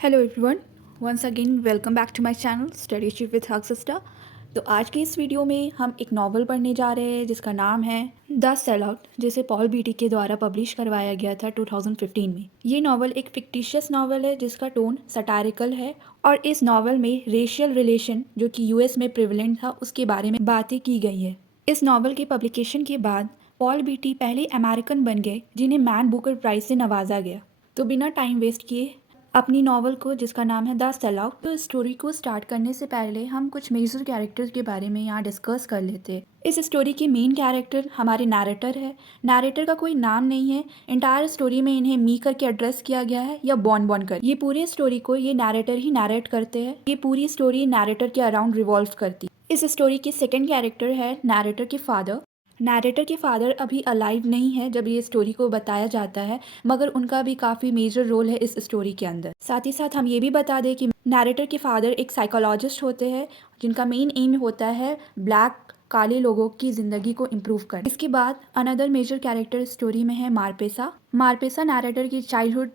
Hello everyone, once again welcome back to my channel study ship with Haq sister. तो आज के इस video में हम एक नॉवल पढ़ने जा रहे हैं जिसका नाम है द सेल आउट, जिसे पॉल बीटी के द्वारा पब्लिश करवाया गया था 2015 में। ये नॉवल एक फिक्टिशियस नॉवल है जिसका टोन सटारिकल है और इस नॉवल में रेशियल रिलेशन जो कि यूएस में प्रिवलेंट था उसके बारे में बातें की गई है। इस नॉवल के पब्लिकेशन के बाद पॉल बीटी पहले अमेरिकन बन गए जिन्हें मैन बुकर प्राइज से नवाजा गया। तो बिना टाइम वेस्ट किए अपनी नॉवल को, जिसका नाम है द सेल आउट, तो स्टोरी को स्टार्ट करने से पहले हम कुछ मेजर कैरेक्टर्स के बारे में यहाँ डिस्कस कर लेते हैं। इस स्टोरी के मेन कैरेक्टर हमारे नैरेटर है। नैरेटर का कोई नाम नहीं है, इंटायर स्टोरी में इन्हें मी करके एड्रेस किया गया है या बॉन बॉन कर। ये पूरे स्टोरी को ये नैरेटर ही नैरेट करते हैं। ये पूरी स्टोरी नैरेटर के अराउंड रिवॉल्व करती है। इस स्टोरी की सेकेंड कैरेक्टर है नैरेटर के फादर। नैरेटर के फादर अभी अलाइव नहीं है जब ये स्टोरी को बताया जाता है, मगर उनका भी काफ़ी मेजर रोल है इस स्टोरी के अंदर। साथ ही साथ हम ये भी बता दें कि नैरेटर के फादर एक साइकोलॉजिस्ट होते हैं जिनका मेन एम होता है ब्लैक काले लोगों की ज़िंदगी को इम्प्रूव कर। इसके बाद अनदर मेजर कैरेक्टर स्टोरी में है मार्पेसा। मार्पेसा नैरेटर की चाइल्डहुड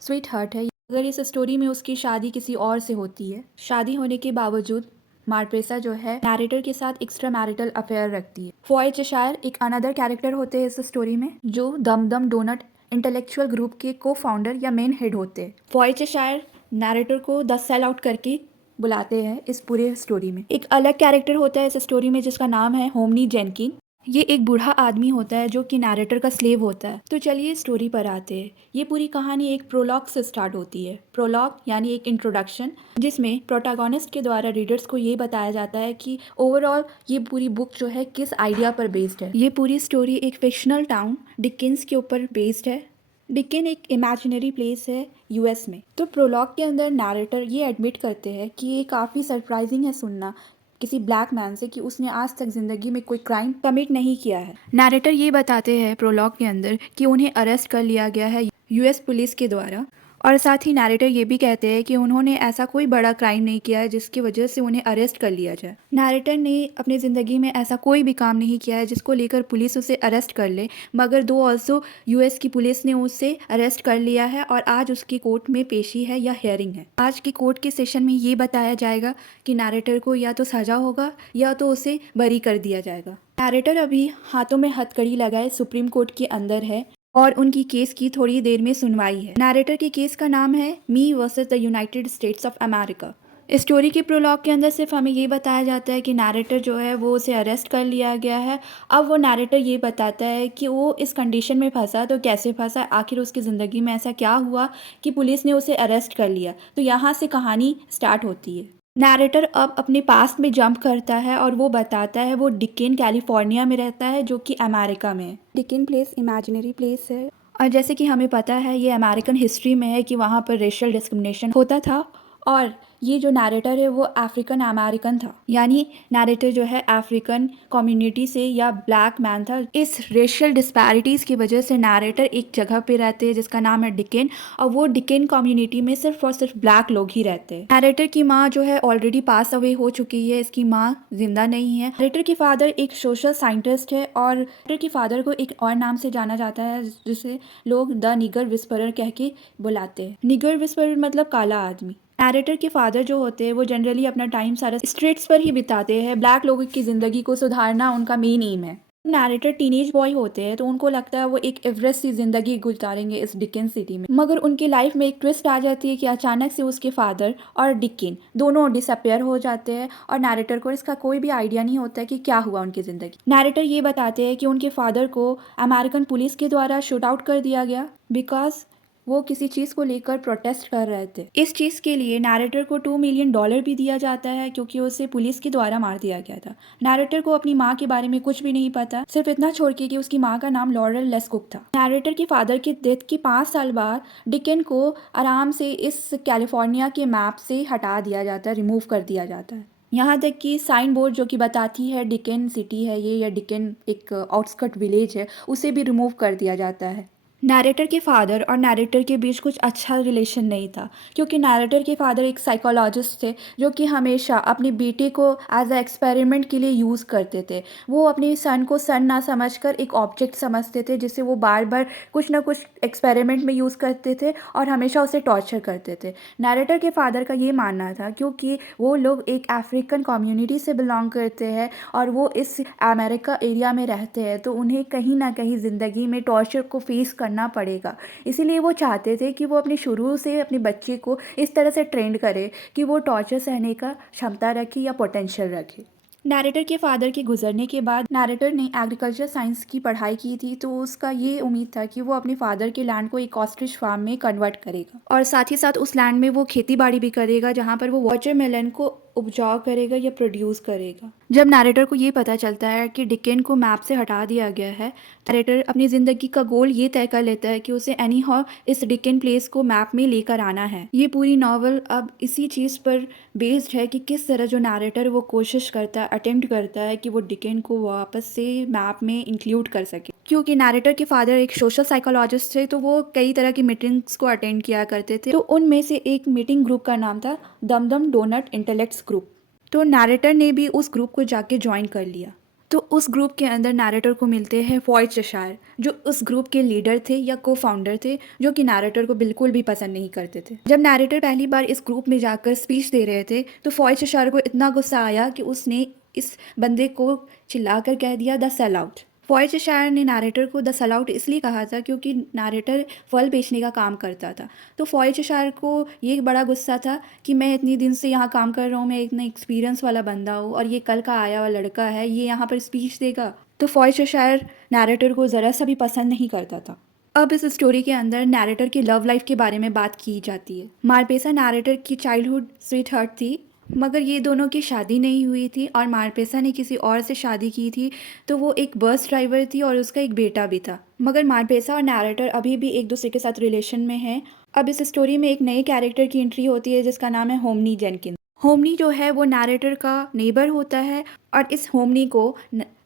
स्वीट हार्ट है। अगर इस स्टोरी में उसकी शादी किसी और से होती है, शादी होने के बावजूद मार्पेसा जो है नैरेटर के साथ एक्स्ट्रा मैरिटल अफेयर रखती है। फॉय चेशायर एक अनदर कैरेक्टर होते हैं इस स्टोरी में, जो दम दम डोनट इंटेलेक्चुअल ग्रुप के को फाउंडर या मेन हेड होते हैं। फॉय चेशायर नैरेटर को 10 सेल आउट करके बुलाते हैं इस पूरे स्टोरी में। एक अलग कैरेक्टर होता है इस स्टोरी में जिसका नाम है होमनी जेनकिन। ये एक बूढ़ा आदमी होता है जो कि नैरेटर का स्लेव होता है। तो चलिए स्टोरी पर आते हैं। ये पूरी कहानी एक प्रोलॉग से स्टार्ट होती है। प्रोलॉग यानी एक इंट्रोडक्शन, जिसमें प्रोटैगोनिस्ट के द्वारा रीडर्स को ये बताया जाता है कि ओवरऑल ये पूरी बुक जो है किस आइडिया पर बेस्ड है। ये पूरी स्टोरी एक फिक्शनल टाउन डिकिंस के ऊपर बेस्ड है। डिकिन एक इमेजिनरी प्लेस है यूएस में। तो प्रोलॉग के अंदर नैरेटर ये एडमिट करते हैं कि ये काफ़ी सरप्राइजिंग है सुनना किसी ब्लैक मैन से कि उसने आज तक जिंदगी में कोई क्राइम कमिट नहीं किया है। नैरेटर ये बताते हैं प्रोलॉग के अंदर कि उन्हें अरेस्ट कर लिया गया है यूएस पुलिस के द्वारा, और साथ ही नैरेटर ये भी कहते हैं कि उन्होंने ऐसा कोई बड़ा क्राइम नहीं किया है जिसकी वजह से उन्हें अरेस्ट कर लिया जाए। नैरेटर ने अपनी ज़िंदगी में ऐसा कोई भी काम नहीं किया है जिसको लेकर पुलिस उसे अरेस्ट कर ले, मगर दो ऑल्सो यूएस की पुलिस ने उसे अरेस्ट कर लिया है और आज उसकी कोर्ट में पेशी है या हियरिंग है। आज की कोर्ट के सेशन में ये बताया जाएगा कि नैरेटर को या तो सजा होगा या तो उसे बरी कर दिया जाएगा। नैरेटर अभी हाथों में हथकड़ी लगाए सुप्रीम कोर्ट के अंदर है और उनकी केस की थोड़ी देर में सुनवाई है। नैरेटर की केस का नाम है मी versus the United states of America. Story के प्रोलॉग के अंदर सिर्फ हमें ये बताया जाता है कि नैरेटर जो है वो उसे अरेस्ट कर लिया गया है। अब वो नैरेटर ये बताता है कि वो इस कंडीशन में फंसा तो कैसे फंसा, आखिर उसकी ज़िंदगी में ऐसा क्या हुआ कि पुलिस ने उसे अरेस्ट कर लिया। तो यहाँ से कहानी स्टार्ट होती है। नैरेटर अब अपने पास्ट में जंप करता है और वो बताता है वो डिकेन कैलिफोर्निया में रहता है जो कि अमेरिका में है। डिकेन प्लेस इमेजिनरी प्लेस है और जैसे कि हमें पता है ये अमेरिकन हिस्ट्री में है कि वहाँ पर रेशियल डिस्क्रिमिनेशन होता था और ये जो नैरेटर है वो अफ्रीकन अमेरिकन था, यानी नैरेटर जो है अफ्रीकन कम्युनिटी से या ब्लैक मैन था। इस रेशियल डिस्पैरिटीज़ की वजह से नैरेटर एक जगह पे रहते हैं जिसका नाम है डिकेन, और वो डिकेन कम्युनिटी में सिर्फ और सिर्फ ब्लैक लोग ही रहते हैं। नैरेटर की माँ जो है ऑलरेडी पास अवे हो चुकी है, इसकी माँ जिंदा नहीं है। नैरेटर की फादर एक सोशल साइंटिस्ट है और नैरेटर की फादर को एक और नाम से जाना जाता है जिसे लोग द निगर विस्परर कह के बुलाते हैं। निगर विस्परर मतलब काला आदमी। नैरेटर के फादर जो होते हैं वो जनरली अपना टाइम सारा स्ट्रीट्स पर ही बिताते हैं। ब्लैक लोगों की ज़िंदगी को सुधारना उनका मेन एम है। नैरेटर टीनेज बॉय होते हैं तो उनको लगता है वो एक एवरेस्ट सी जिंदगी गुजारेंगे इस डिकेन सिटी में, मगर उनकी लाइफ में एक ट्विस्ट आ जाती है कि अचानक से उसके फादर और डिकेन दोनों डिसअपेयर हो जाते हैं और नैरेटर को इसका कोई भी आइडिया नहीं होता है कि क्या हुआ उनकी ज़िंदगी। नैरेटर ये बताते हैं कि उनके फादर को अमेरिकन पुलिस के द्वारा शूट आउट कर दिया गया बिकॉज वो किसी चीज़ को लेकर प्रोटेस्ट कर रहे थे। इस चीज़ के लिए नैरेटर को $2 मिलियन भी दिया जाता है क्योंकि उसे पुलिस के द्वारा मार दिया गया था। नैरेटर को अपनी माँ के बारे में कुछ भी नहीं पता, सिर्फ इतना छोड़ के कि उसकी माँ का नाम लॉरेल लेस्कुक था। नैरेटर के फादर की डेथ के 5 साल बाद डिकेन को आराम से इस कैलिफोर्निया के मैप से हटा दिया जाता है, रिमूव कर दिया जाता है। यहाँ तक कि साइन बोर्ड जो कि बताती है डिकेन सिटी है ये या डिकेन एक आउटस्कर्ट विलेज है, उसे भी रिमूव कर दिया जाता है। नैरेटर के फादर और नैरेटर के बीच कुछ अच्छा रिलेशन नहीं था, क्योंकि नैरेटर के फादर एक साइकोलॉजिस्ट थे जो कि हमेशा अपनी बेटी को एज अ एक्सपेरिमेंट के लिए यूज़ करते थे। वो अपने सन को सन ना समझकर एक ऑब्जेक्ट समझते थे, जिसे वो बार बार कुछ ना कुछ एक्सपेरिमेंट में यूज़ करते थे और हमेशा उसे टॉर्चर करते थे। नैरेटर के फादर का ये मानना था, क्योंकि वो लोग एक अफ्रीकन कम्युनिटी से बिलोंग करते हैं और वो इस अमेरिका एरिया में रहते हैं, तो उन्हें कहीं ना कहीं ज़िंदगी में टॉर्चर को फेस करना पड़ेगा। इसीलिए वो चाहते थे कि वो अपने शुरू से अपने बच्चे को इस तरह से ट्रेंड करे कि वो टॉर्चर सहने का क्षमता रखे या पोटेंशियल रखे। नैरेटर के फादर के गुजरने के बाद नैरेटर ने एग्रीकल्चर साइंस की पढ़ाई की थी, तो उसका ये उम्मीद था कि वो अपने फादर के लैंड को एक ऑस्ट्रिच फार्म में कन्वर्ट करेगा और साथ ही साथ उस लैंड में वो खेती बाड़ी भी करेगा, जहाँ पर वो वाटरमेलन को उपजाऊ करेगा या प्रोड्यूस करेगा। जब नैरेटर को ये पता चलता है कि डिकेन को मैप से हटा दिया गया है, नैरेटर अपनी ज़िंदगी का गोल ये तय कर लेता है कि उसे एनी हाउ इस डिकेन प्लेस को मैप में लेकर आना है। ये पूरी नॉवल अब इसी चीज़ पर बेस्ड है कि किस तरह जो नैरेटर वो कोशिश करता है, अटेम्प्ट करता है कि वो डिकेन को वापस से मैप में इंक्लूड कर सके। क्योंकि नैरेटर के फादर एक सोशल साइकोलॉजिस्ट थे, तो वो कई तरह की मीटिंग्स को अटेंड किया करते थे। तो उनमें से एक मीटिंग ग्रुप का नाम था दमदम डोनट इंटेलेक्ट्स ग्रुप। तो नैरेटर ने भी उस ग्रुप को जाके ज्वाइन कर लिया। तो उस ग्रुप के अंदर नैरेटर को मिलते हैं फॉयड चेशायर, जो उस ग्रुप के लीडर थे या को फाउंडर थे, जो कि नैरेटर को बिल्कुल भी पसंद नहीं करते थे। जब नैरेटर पहली बार इस ग्रुप में जाकर स्पीच दे रहे थे, तो फॉयड चेशायर को इतना गुस्सा आया कि उसने इस बंदे को चिल्लाकर कह दिया द सेल आउट। फॉयड चेशायर ने नैरेटर को द सेल आउट इसलिए कहा था क्योंकि नैरेटर फल बेचने का काम करता था। तो फॉयड चेशायर को ये बड़ा गुस्सा था कि मैं इतनी दिन से यहाँ काम कर रहा हूँ, मैं इतना एक्सपीरियंस वाला बंदा हूँ और ये कल का आया हुआ लड़का है, ये यहाँ पर स्पीच देगा। तो फॉयड चेशायर नैरेटर को ज़रा सा भी पसंद नहीं करता था। अब इस स्टोरी के अंदर नैरेटर की लव लाइफ के बारे में बात की जाती है। मारपेसा नैरेटर की चाइल्डहुड स्वीट हार्ट थी, मगर ये दोनों की शादी नहीं हुई थी और मारपेसा ने किसी और से शादी की थी। तो वो एक बस ड्राइवर थी और उसका एक बेटा भी था। मगर मारपेसा और नैरेटर अभी भी एक दूसरे के साथ रिलेशन में हैं। अब इस स्टोरी में एक नए कैरेक्टर की एंट्री होती है, जिसका नाम है होमनी जेनकिन। होमनी जो है वो नैरेटर का नेबर होता है और इस होमनी को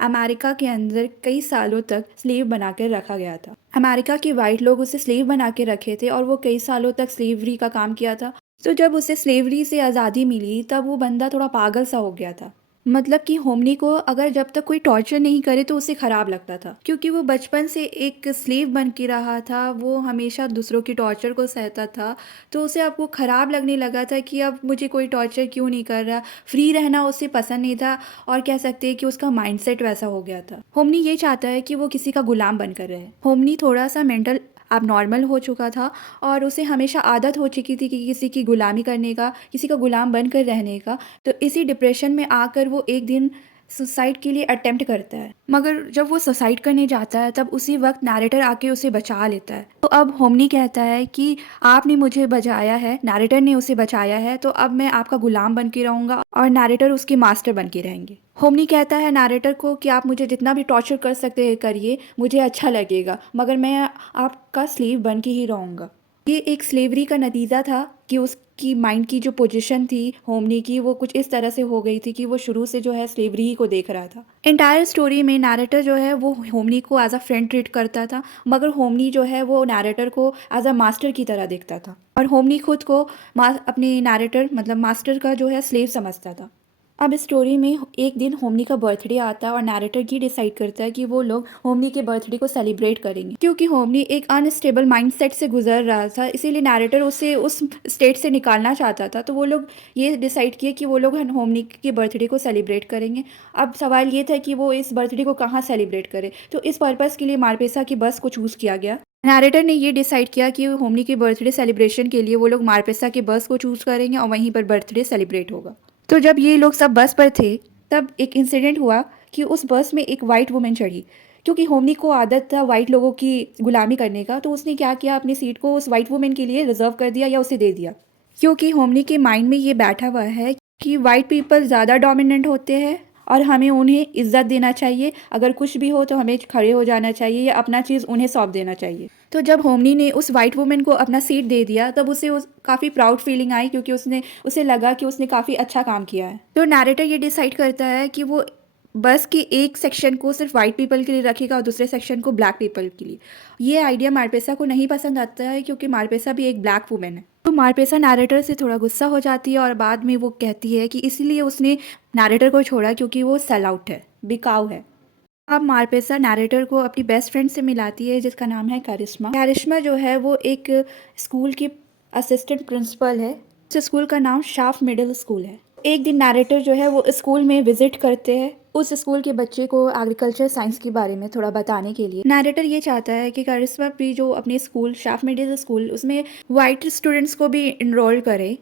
अमेरिका के अंदर कई सालों तक स्लेव बना कर रखा गया था। अमेरिका के वाइट लोग उसे स्लेव बना के रखे थे और वो कई सालों तक स्लेवरी का काम किया था। तो जब उसे स्लेवरी से आज़ादी मिली, तब वो बंदा थोड़ा पागल सा हो गया था। मतलब कि होमनी को अगर जब तक कोई टॉर्चर नहीं करे तो उसे ख़राब लगता था, क्योंकि वो बचपन से एक स्लेव बन के रहा था, वो हमेशा दूसरों की टॉर्चर को सहता था। तो उसे अब वो ख़राब लगने लगा था कि अब मुझे कोई टॉर्चर क्यों नहीं कर रहा। फ्री रहना उसे पसंद नहीं था और कह सकते हैं कि उसका माइंडसेट वैसा हो गया था। होमनी ये चाहता है कि वो किसी का गुलाम बनकर रहे। होमनी थोड़ा सा मेंटल अब नॉर्मल हो चुका था और उसे हमेशा आदत हो चुकी थी कि किसी की गुलामी करने का, किसी का गुलाम बनकर रहने का। तो इसी डिप्रेशन में आकर वो एक दिन सुसाइड के लिए अटेम्प्ट करता है। मगर जब वो सुसाइड करने जाता है, तब उसी वक्त नैरेटर आके उसे बचा लेता है। तो अब होमनी कहता है कि आपने मुझे बचाया है, नैरेटर ने उसे बचाया है, तो अब मैं आपका गुलाम बन के रहूँगा और नैरेटर उसके मास्टर बन के रहेंगे। होमनी कहता है नैरेटर को कि आप मुझे जितना भी टॉर्चर कर सकते हैं करिए, मुझे अच्छा लगेगा, मगर मैं आपका स्लेव बन के ही रहूँगा। ये एक स्लेवरी का नतीजा था कि उसकी माइंड की जो पोजीशन थी होमनी की, वो कुछ इस तरह से हो गई थी कि वो शुरू से जो है स्लेवरी ही को देख रहा था। एंटायर स्टोरी में नैरेटर जो है वो होमनी को एज अ फ्रेंड ट्रीट करता था, मगर होमनी जो है वो नैरेटर को एज अ मास्टर की तरह देखता था और होमनी खुद को अपने नैरेटर मतलब मास्टर का जो है स्लेव समझता था। अब इस स्टोरी में एक दिन होमनी का बर्थडे आता है और नैरेटर ये डिसाइड करता है कि वो लोग होमनी के बर्थडे को सेलिब्रेट करेंगे। क्योंकि होमनी एक अनस्टेबल माइंडसेट से गुजर रहा था, इसीलिए नैरेटर उसे उस स्टेट से निकालना चाहता था। तो वो लोग ये डिसाइड किए कि वो लोग होमनी के बर्थडे को सेलिब्रेट करेंगे। अब सवाल ये था कि वो इस बर्थडे को कहाँ सेलिब्रेट करे, तो इस पर्पज़ के लिए मारपेसा की बस को चूज़ किया गया। नैरेटर ने ये डिसाइड किया कि होमनी के बर्थडे सेलिब्रेशन के लिए वो लोग मारपेसा के बस को चूज़ करेंगे और वहीं पर बर्थडे सेलिब्रेट होगा। तो जब ये लोग सब बस पर थे, तब एक इंसिडेंट हुआ कि उस बस में एक वाइट वुमेन चढ़ी। क्योंकि होमनी को आदत था वाइट लोगों की गुलामी करने का, तो उसने क्या किया, अपनी सीट को उस वाइट वुमेन के लिए रिजर्व कर दिया या उसे दे दिया। क्योंकि होमनी के माइंड में ये बैठा हुआ है कि वाइट पीपल ज़्यादा डोमिनेंट होते हैं और हमें उन्हें इज्जत देना चाहिए। अगर कुछ भी हो तो हमें खड़े हो जाना चाहिए या अपना चीज़ उन्हें सौंप देना चाहिए। तो जब होमनी ने उस वाइट वुमेन को अपना सीट दे दिया, तब उसे काफ़ी प्राउड फीलिंग आई, क्योंकि उसे लगा कि उसने काफ़ी अच्छा काम किया है। तो नैरेटर ये डिसाइड करता है कि वो बस कि एक सेक्शन को सिर्फ वाइट पीपल के लिए रखेगा और दूसरे सेक्शन को ब्लैक पीपल के लिए। ये आइडिया मार्पेसा को नहीं पसंद आता है क्योंकि मार्पेसा भी एक ब्लैक वुमेन है। तो मार्पेसा नैरेटर से थोड़ा गुस्सा हो जाती है और बाद में वो कहती है कि इसीलिए उसने नैरेटर को छोड़ा क्योंकि वो सेल आउट है, बिकाऊ है। अब मार्पेसा नैरेटर को अपनी बेस्ट फ्रेंड से मिलाती है जिसका नाम है करिश्मा। करिश्मा जो है वो एक स्कूल की असिस्टेंट प्रिंसिपल है। उस स्कूल का नाम शाफ मिडिल स्कूल है। एक दिन नैरेटर जो है वो स्कूल में विजिट करते हैं उस स्कूल के बच्चे को एग्रीकल्चर साइंस के बारे में थोड़ा बताने के लिए। नैरेटर ये चाहता है कि करिश्मा भी जो अपने स्कूल शाफ मिडिल स्कूल उसमें वाइट स्टूडेंट्स को भी इनरोल करे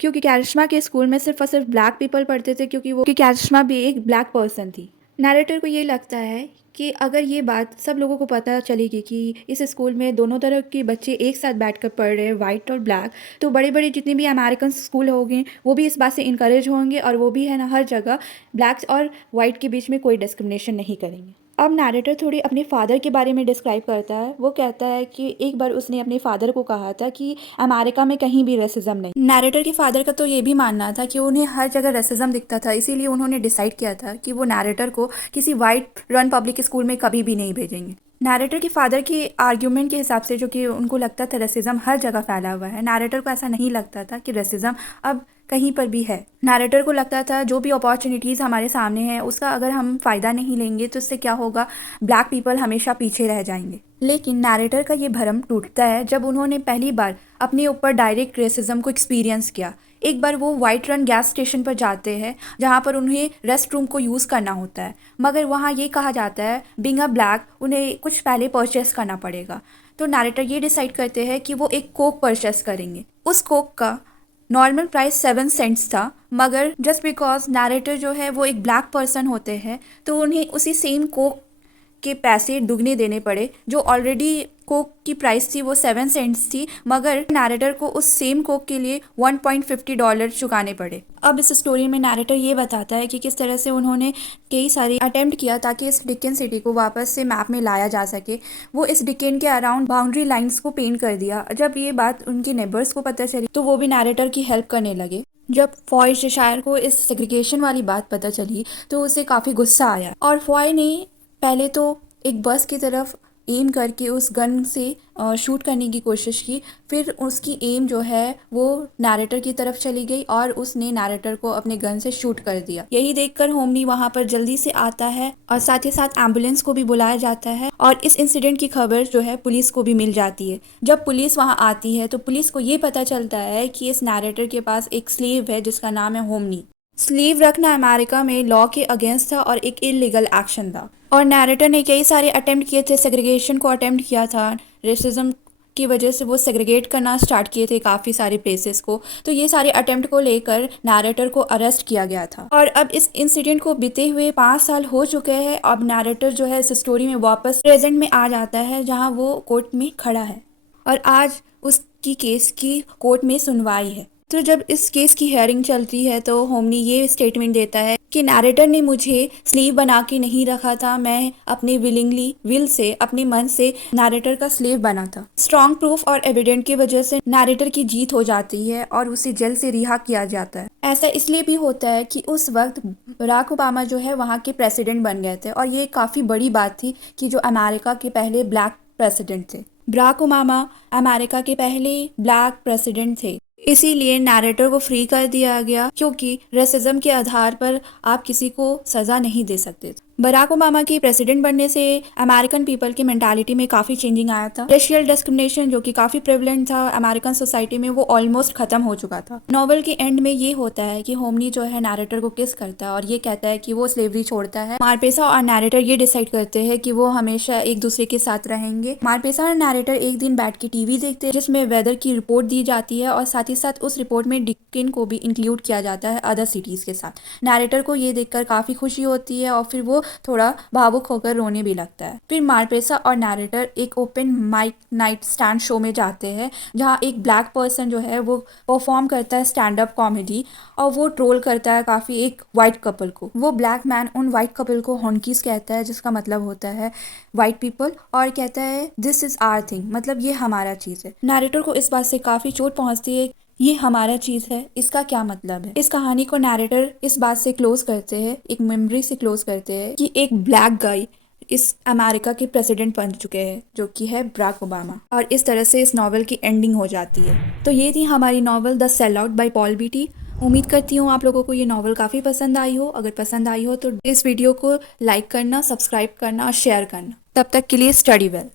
क्योंकि करिश्मा के स्कूल में सिर्फ और सिर्फ ब्लैक पीपल पढ़ते थे क्योंकि करिश्मा भी एक ब्लैक पर्सन थी। नैरेटर को ये लगता है कि अगर ये बात सब लोगों को पता चलेगी कि इस स्कूल में दोनों तरह के बच्चे एक साथ बैठकर पढ़ रहे हैं, वाइट और ब्लैक, तो बड़े बड़े जितने भी अमेरिकन स्कूल होंगे वो भी इस बात से इनकरेज होंगे और वो भी है ना हर जगह ब्लैक्स और वाइट के बीच में कोई डिस्क्रिमिनेशन नहीं करेंगे। अब नैरेटर थोड़ी अपने फादर के बारे में डिस्क्राइब करता है। वो कहता है कि एक बार उसने अपने फादर को कहा था कि अमेरिका में कहीं भी रेसिज्म नहीं। नैरेटर के फादर का तो ये भी मानना था कि उन्हें हर जगह रेसिज्म दिखता था, इसीलिए उन्होंने डिसाइड किया था कि वो नैरेटर को किसी वाइट रन पब्लिक स्कूल में कभी भी नहीं भेजेंगे। नैरेटर के फादर के आर्ग्यूमेंट के हिसाब से जो कि उनको लगता था रेसिज्म हर जगह फैला हुआ है, नैरेटर को ऐसा नहीं लगता था कि रेसिज्म अब कहीं पर भी है। नैरेटर को लगता था जो भी अपॉर्चुनिटीज़ हमारे सामने हैं उसका अगर हम फ़ायदा नहीं लेंगे तो इससे क्या होगा, ब्लैक पीपल हमेशा पीछे रह जाएंगे। लेकिन नैरेटर का ये भ्रम टूटता है जब उन्होंने पहली बार अपने ऊपर डायरेक्ट रेसिज्म को एक्सपीरियंस किया। एक बार वो वाइट रन गैस स्टेशन पर जाते हैं जहाँ पर उन्हें रेस्ट रूम को यूज़ करना होता है, मगर वहाँ ये कहा जाता है बीइंग अ ब्लैक उन्हें कुछ पहले परचेस करना पड़ेगा। तो नैरेटर ये डिसाइड करते हैं कि वो एक कोक परचेस करेंगे। उस कोक का नॉर्मल प्राइस 7 सेंट्स था, मगर जस्ट बिकॉज नैरेटर जो है वो एक ब्लैक पर्सन होते हैं तो उन्हें उसी सेम कोक के पैसे दुगने देने पड़े। जो ऑलरेडी कोक की प्राइस थी वो 7 सेंट्स थी, मगर नैरेटर को उस सेम कोक के लिए $1.50 चुकाने पड़े। अब इस स्टोरी में नैरेटर ये बताता है कि किस तरह से उन्होंने कई सारी अटेम्प्ट किया ताकि इस डिकेन सिटी को वापस से मैप में लाया जा सके। वो इस डिकेन के अराउंड बाउंड्री लाइंस को पेंट कर दिया। जब ये बात उनके नेबर्स को पता चली तो वो भी नैरेटर की हेल्प करने लगे। जब फॉय शेशायर को इस सेग्रीगेशन वाली बात पता चली तो उसे काफ़ी गुस्सा आया और फॉय ने पहले तो एक बस की तरफ एम करके उस गन से शूट करने की कोशिश की। फिर उसकी एम जो है वो नैरेटर की तरफ चली गई और उसने नैरेटर को अपने गन से शूट कर दिया। यही देखकर होमनी वहां पर जल्दी से आता है और साथ ही साथ एम्बुलेंस को भी बुलाया जाता है और इस इंसिडेंट की खबर जो है पुलिस को भी मिल जाती है। जब पुलिस वहां आती है तो पुलिस को ये पता चलता है कि इस नैरेटर के पास एक स्लेव है जिसका नाम है होमनी। स्लीव रखना अमेरिका में लॉ के अगेंस्ट था और एक इलीगल एक्शन था और नैरेटर ने कई सारे अटेम्प्ट किए थे, सेग्रीगेशन को अटेम्प्ट किया था। रेसिज्म की वजह से वो सेग्रीगेट करना स्टार्ट किए थे काफ़ी सारे प्लेसेस को। तो ये सारे अटेम्प्ट को लेकर नैरेटर को अरेस्ट किया गया था और अब इस इंसिडेंट को बीते हुए 5 साल हो चुके हैं। अब नैरेटर जो है इस स्टोरी में वापस प्रेजेंट में आ जाता है जहाँ वो कोर्ट में खड़ा है और आज उसकी केस की कोर्ट में सुनवाई है। तो जब इस केस की हेयरिंग चलती है तो होमनी ये स्टेटमेंट देता है कि नैरेटर ने मुझे स्लेव बना के नहीं रखा था, मैं अपने विल से अपने मन से नैरेटर का स्लेव बना था। स्ट्रॉन्ग प्रूफ और एविडेंट की वजह से नैरेटर की जीत हो जाती है और उसे जेल से रिहा किया जाता है। ऐसा इसलिए भी होता है कि उस वक्त बराक ओबामा जो है वहाँ के प्रेसिडेंट बन गए थे और ये काफ़ी बड़ी बात थी कि जो अमेरिका के पहले ब्लैक प्रेसिडेंट थे। बराक ओबामा अमेरिका के पहले ब्लैक प्रेसिडेंट थे, इसीलिए नैरेटर को फ्री कर दिया गया क्योंकि रेसिज्म के आधार पर आप किसी को सज़ा नहीं दे सकते। बराक ओबामा के प्रेसिडेंट बनने से अमेरिकन पीपल की मेंटालिटी में काफ़ी चेंजिंग आया था। रेशियल डिस्क्रिमिनेशन जो कि काफ़ी प्रेवलेंट था अमेरिकन सोसाइटी में वो ऑलमोस्ट ख़त्म हो चुका था। नॉवल के एंड में ये होता है कि होमनी जो है नैरेटर को किस करता है और ये कहता है कि वो स्लेवरी छोड़ता है। मार्पेसा और नैरेटर ये डिसाइड करते हैं कि वो हमेशा एक दूसरे के साथ रहेंगे। मार्पेसा और नैरेटर एक दिन बैठ के टीवी देखते हैं जिसमें वेदर की रिपोर्ट दी जाती है और साथ ही साथ उस रिपोर्ट में डिकेन को भी इंक्लूड किया जाता है अदर सिटीज़ के साथ। नैरेटर को ये देखकर काफ़ी खुशी होती है और फिर वो थोड़ा भावुक होकर रोने भी लगता है। फिर मार्पेसा और नैरेटर एक open mic night stand show में जाते हैं जहाँ एक ब्लैक पर्सन जो है वो परफॉर्म करता है स्टैंड अप कॉमेडी और वो ट्रोल करता है काफ़ी एक वाइट कपल को। वो ब्लैक मैन उन वाइट कपल को हॉन्कीज कहता है जिसका मतलब होता है वाइट पीपल और कहता है दिस इज आवर थिंग, मतलब ये हमारा चीज़ है। नैरेटर को इस बात से काफ़ी चोट पहुँचती है ये हमारा चीज़ है, इसका क्या मतलब है। इस कहानी को नैरेटर इस बात से क्लोज करते हैं, एक मेमोरी से क्लोज करते हैं कि एक ब्लैक गाय इस अमेरिका के प्रेसिडेंट बन चुके हैं, जो कि है बराक ओबामा। और इस तरह से इस नॉवल की एंडिंग हो जाती है। तो ये थी हमारी novel the sell out by Paul BT. उम्मीद करती हूँ आप लोगों को ये नॉवल काफ़ी पसंद आई हो। अगर पसंद आई हो तो इस वीडियो को लाइक करना, सब्सक्राइब करना और शेयर करना। तब तक के लिए स्टडी वेल।